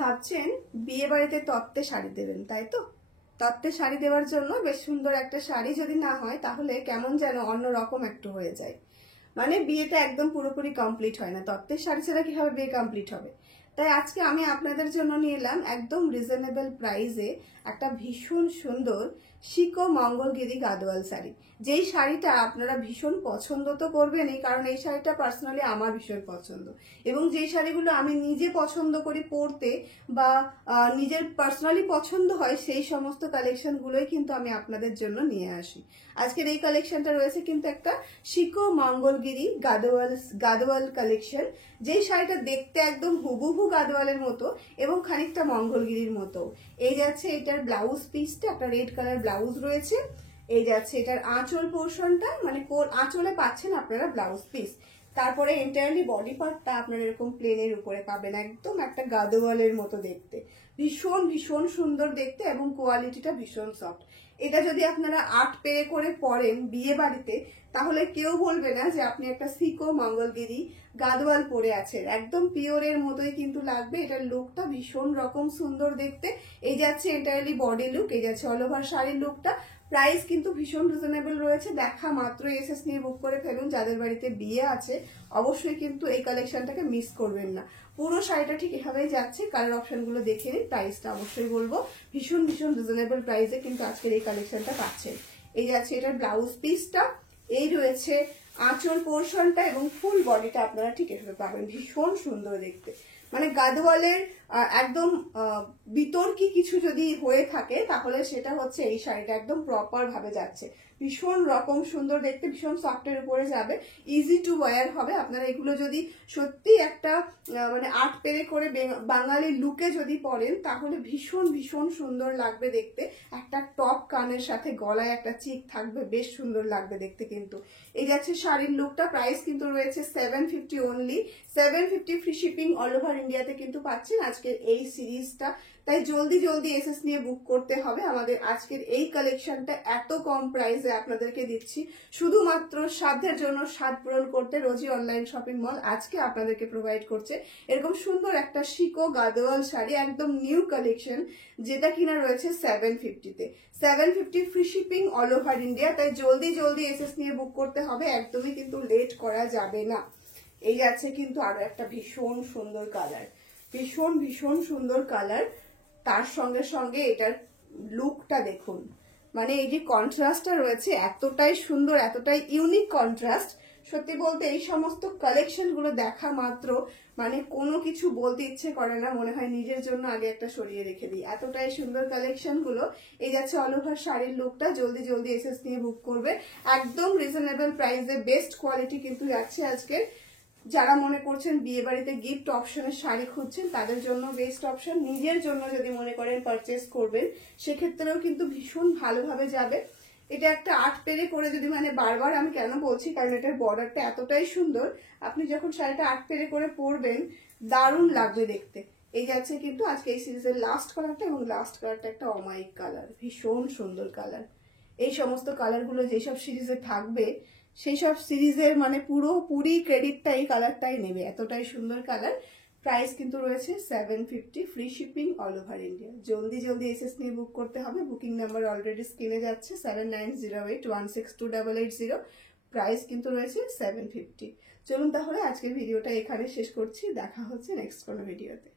ভাবছেন বিয়ে বাড়িতে তত্ত্বে শাড়ি দেবেন, তাই তো? তত্ত্বে শাড়ি দেওয়ার জন্য বেশ সুন্দর একটা শাড়ি যদি না হয় তাহলে কেমন যেন অন্যরকম একটু হয়ে যায়। মানে বিয়েটা একদম পুরোপুরি কমপ্লিট হয় না, তত্ত্বের শাড়ি ছাড়া কিভাবে বিয়ে কমপ্লিট হবে। তাই আজকে আমি আপনাদের জন্য নিয়ে এলাম একদম রিজনেবল প্রাইসে একটা ভীষণ সুন্দর শিকো মঙ্গলগিরি গাদোয়াল শাড়ি। যেই শাড়িটা আপনারা ভীষণ পছন্দ তো করবেনই, কারণ এই শাড়িটা পার্সোনালি আমার ভীষণ পছন্দ, এবং যেই শাড়িগুলো আমি নিজে পছন্দ করি পরতে বা নিজের পার্সোনালি পছন্দ হয় সেই সমস্ত কালেকশনগুলোই কিন্তু আমি আপনাদের জন্য নিয়ে আসি। আজকের এই কালেকশনটা রয়েছে কিন্তু একটা শিকো মঙ্গলগিরি গাদোয়াল কালেকশন, যেই শাড়িটা দেখতে একদম হুবহু গাদোয়ালের মতো এবং খানিকটা মঙ্গলগিরির মতো। এই যাচ্ছে এটার ব্লাউজ পিসটা, একটা রেড কালার ব্লাউজ রয়েছে। এই যাচ্ছে এটার আঁচল পোর্শনটা, মানে আঁচলে পাচ্ছেন আপনারা ব্লাউজ পিস। তারপরে এন্টায়ারলি বডি পার্টটা আপনারা এরকম প্লেনের উপরে পাবেন, একদম একটা গাদোয়ালের মতো দেখতে, ভীষণ ভীষণ সুন্দর দেখতে এবং কোয়ালিটিটা ভীষণ সফট। এটা যদি আপনারা 8 পেরে করে পরেন বিয়ে বাড়িতে, তাহলে কেউ বলবে না যে আপনি একটা শিকো মঙ্গলগিরি গাদোয়াল পরে আছেন, একদম পিওরের মতোই কিন্তু লাগবে। এটার লুকটা ভীষণ রকম সুন্দর দেখতে। এই যাচ্ছে এন্টায়ারলি বডি লুক, এই যাচ্ছে অল ওভার শাড়ির লুকটা। প্রাইস কিন্তু ভীষণ রিজনেবল রয়েছে, দেখা মাত্র এসএস নিয়ে বুক করে ফেলুন। যাদের বাড়িতে বিয়ে আছে অবশ্যই কিন্তু এই কালেকশনটাকে মিস করবেন না। পুরো শাড়িটা ঠিক এভাবেই যাচ্ছে, কালার অপশনগুলো দেখে নিন। প্রাইসটা অবশ্যই বলবো ভীষণ ভীষণ রিজনেবল প্রাইসে কিন্তু আজকের এই কালেকশনটা পাচ্ছেন। এই যাচ্ছে এটার ব্লাউজ পিসটা, এই রয়েছে আঁচল পোর্শনটা এবং ফুল বডিটা আপনারা ঠিক এভাবে পাবেন, ভীষণ সুন্দর দেখতে। মানে গাদোয়ালের একদম বিতর্কী কিছু যদি হয়ে থাকে তাহলে সেটা হচ্ছে এই শাড়িটা একদম প্রপার ভাবে যাচ্ছে, ভীষণ রকম সুন্দর দেখতে, ভীষণ সফটের উপরে যাবে, ইজি টু ওয়্যার হবে। আপনারা এগুলো যদি সত্যি একটা মানে 8 পেরে করে বাঙালি লুকে যদি পরেন তাহলে ভীষণ ভীষণ সুন্দর লাগবে দেখতে। একটা টপ কানের সাথে গলায় একটা চিক থাকবে, বেশ সুন্দর লাগবে দেখতে কিন্তু। এই যাচ্ছে শাড়ির লুকটা, প্রাইস কিন্তু রয়েছে 750 only, 750 free shipping all over ইন্ডিয়াতে কিন্তু পাচ্ছেন আজকের এই সিরিজটা। তাই জলদি জলদি এসএস নিয়ে বুক করতে হবে। আমাদের আজকের এই কালেকশনটা এত কম প্রাইসে আপনাদেরকে দিচ্ছি শুধুমাত্র সাধ্যের জন্য, স্বাদ পূরণ করতে রোজি অনলাইন শপিং মল আজকে আপনাদেরকে প্রোভাইড করছে এরকম সুন্দর একটা শিকো গাদোয়াল শাড়ি, একদম নিউ কালেকশন, যেটা কিনা রয়েছে 750-তে। 750 free shipping all over India. তাই জলদি জলদি এসএস নিয়ে বুক করতে হবে, একদমই কিন্তু লেট করা যাবে না। এই আছে কিন্তু আরো একটা ভীষণ সুন্দর কালার, ভীষণ ভীষণ সুন্দর কালার। তার সঙ্গে সঙ্গে এটার লুকটা দেখুন, মানে এই যে কন্ট্রাস্টটা রয়েছে এতটাই সুন্দর, এতটাই ইউনিক কন্ট্রাস্ট। সত্যি বলতে এই সমস্ত কালেকশন গুলো দেখা মাত্র মানে কোনো কিছু বলতে ইচ্ছে করে না, মনে হয় নিজের জন্য আগে একটা সরিয়ে রেখে দিই, এতটাই সুন্দর কালেকশন গুলো। এই যাচ্ছে অল ওভার শাড়ির লুকটা, জলদি জলদি এসএস নিয়ে বুক করবে, একদম রিজনেবল প্রাইসে বেস্ট কোয়ালিটি কিন্তু যাচ্ছে আজকে। যারা মনে করছেন বিয়ে বাড়িতে গিফট অপশনের শাড়ি খুঁজছেন তাদের জন্য বেস্ট অপশন, নিজের জন্য যদি মনে করেন পারচেস করবেন সেক্ষেত্রেও কিন্তু ভীষণ ভালোভাবে যাবে। এটা একটা 8 পেরে করে যদি, মানে বারবার আমি কেন বলছি কারণ এটার বর্ডারটা এতটাই সুন্দর, আপনি যখন শাড়িটা 8 পেরে করে পরবেন দারুণ লাগবে দেখতে। এই যাচ্ছে কিন্তু আজকে এই সিরিজের লাস্ট কালারটা, এবং লাস্ট কালারটা একটা অমায়িক কালার, ভীষণ সুন্দর কালার। এই সমস্ত কালারগুলো যেসব সিরিজে থাকবে সেই সব সিরিজের মানে পুরোপুরি ক্রেডিটটা এই কালারটাই নেবে, এতটাই সুন্দর কালার। প্রাইস কিন্তু রয়েছে 750 free shipping all over India. জলদি জলদি এসএস নিয়ে বুক করতে হবে। বুকিং নাম্বার অলরেডি স্ক্রিনে যাচ্ছে 7908162880। প্রাইস কিন্তু রয়েছে 750। চলুন তাহলে আজকের ভিডিওটা এখানে শেষ করছি, দেখা হচ্ছে নেক্সট কোনো ভিডিওতে।